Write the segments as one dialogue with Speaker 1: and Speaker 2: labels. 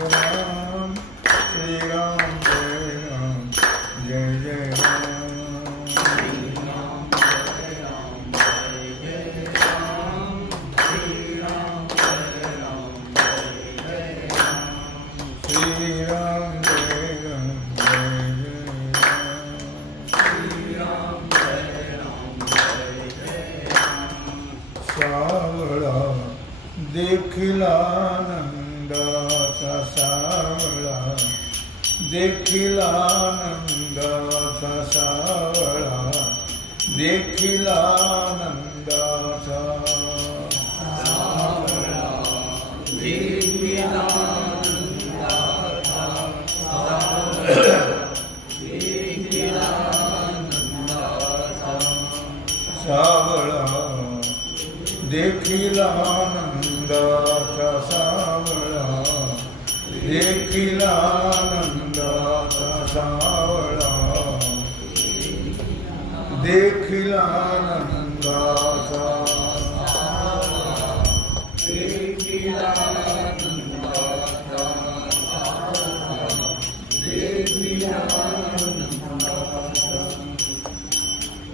Speaker 1: जय जय देखिला नंदाचा सावळा देखिला नंदाचा सावळा देखिला नंदाचा सावळा. देखिला नंदाचा सावळा देखिला नंदाचा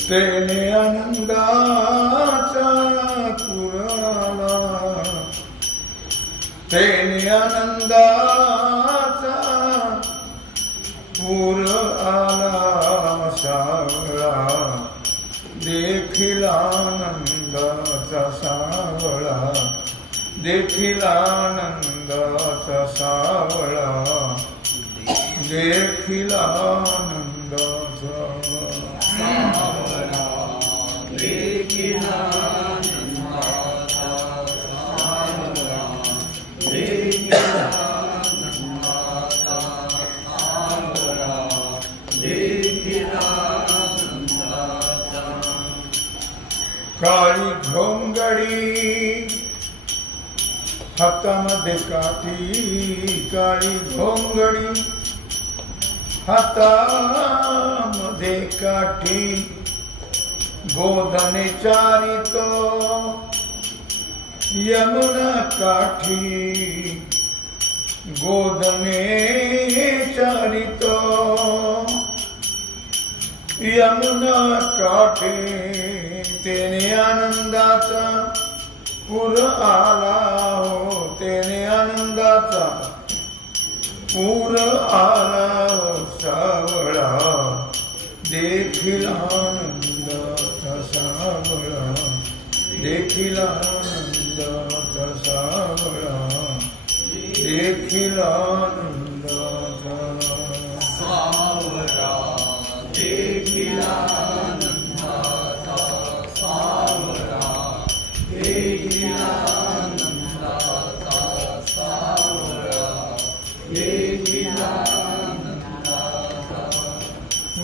Speaker 1: तेने आनंदाचा तेने आनंदाचा पूर आला सावळा देखील आनंदाचा सावळा देखील आनंदाचा सावळा। देखील आनंदाचा काळी घोंगडी हातामध्ये काठी काळी घोंगडी हातामध्ये काठी गोधने चारितो यमुना काठी गोधने चारितो यमुना काठी तेने आनंदाचा पूर आला हो तेने आनंदाचा पूर आला हो सावळा. देखील आनंदाचा सावळा. देखील आनंदाचा सावळा. देखील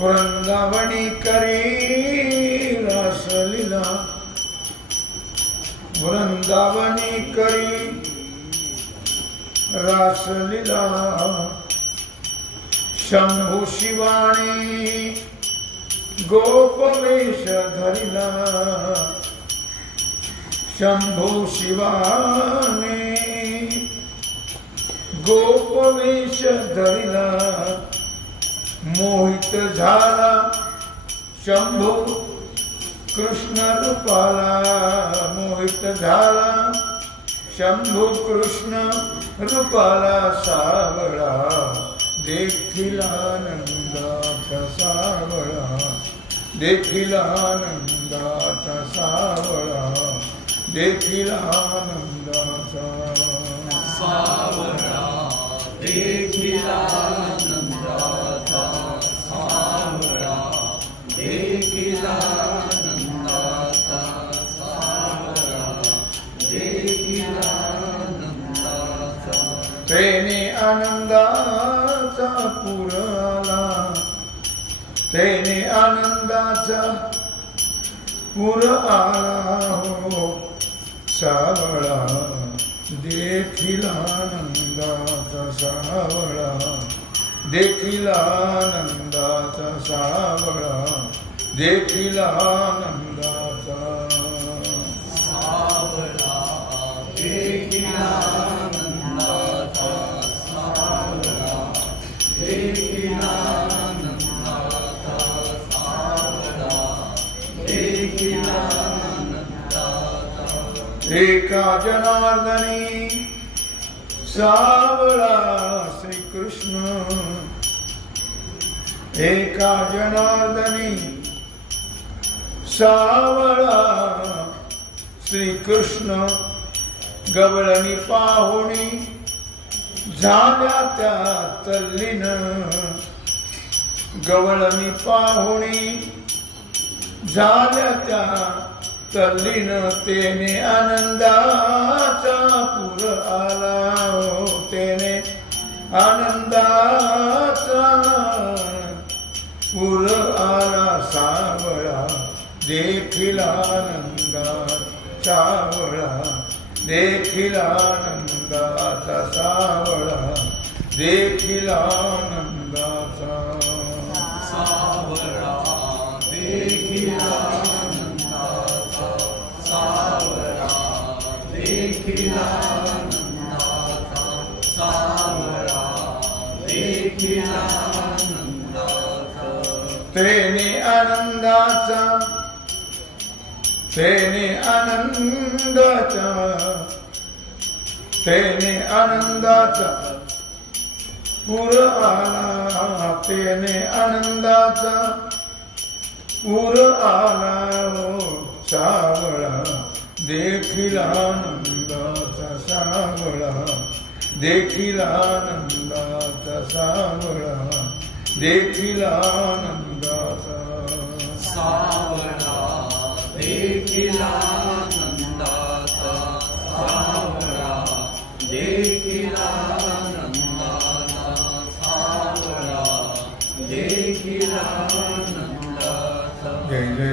Speaker 1: वृंदावणी करी रासलीला. वृंदावणी करी रासलीला. शंभू शिवाणी गोपमेश धरिला. शंभू शिवाने गोपमेश धरिला. मोहित झाला शंभू कृष्ण रूपाला. मोहित झाला शंभू कृष्ण रूपाला सावळा. देखील आनंदाचा सावळा. देखील आनंदाचा सावळा. देखील आनंदाचा
Speaker 2: सावळा. देखील
Speaker 1: तेने आनंदाचा पूर आला तेने आनंदाचा पूर आला हो. सावळा देखील आनंदाचा सावळा. देखील आनंदाचा सावळा. देखील आनंदाचा.
Speaker 2: सावळा देखील
Speaker 1: एका जनार्दनी सावळा श्रीकृष्ण. एका जनार्दनी सावळा श्रीकृष्ण. गवळणी पाहुणी झाल्या त्या तल्लीन. गवळणी पाहुणी झाल्या त्या तल्लीन तेने आनंदाचा पूर आला हो तेने. आनंदाचा पूर आला सावळा. देखील आनंदा सावळा. देखील आनंदाचा सावळा. देखील आनंदाचा
Speaker 2: सावळा. देखील
Speaker 1: तेने आनंदाचा तेने आनंदाचा तेने आनंदाचा. पूर आला तेने आनंदाचा. पूर आला हो सावळा देखील आनंदाचा सावळा. देखील आनंदाचा सावळा. देखील आनंदाचा.
Speaker 2: सावळा. देखील आनंदाचा सावळा. देखील आनंदाचा सावळा. देखील आनंदाचा
Speaker 1: जय जय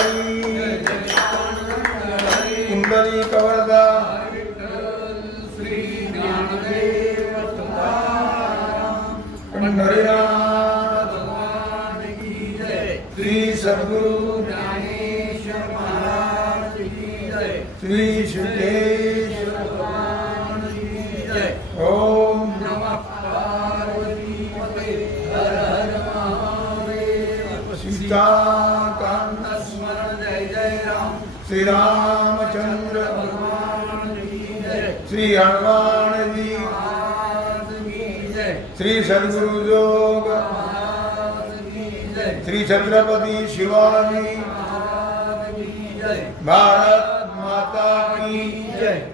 Speaker 1: कुंडली श्री शुकेश्वर भगवान जय। ओम नमः पार्वतीपते हर हर महादेव सीताकांत स्मरण जय। जय राम श्री रामचंद्र भगवान की जय। श्री हनुमान जी की जय। श्री सद्गुरु योग श्री छत्रपती शिवाजी भारत માતા કી જય.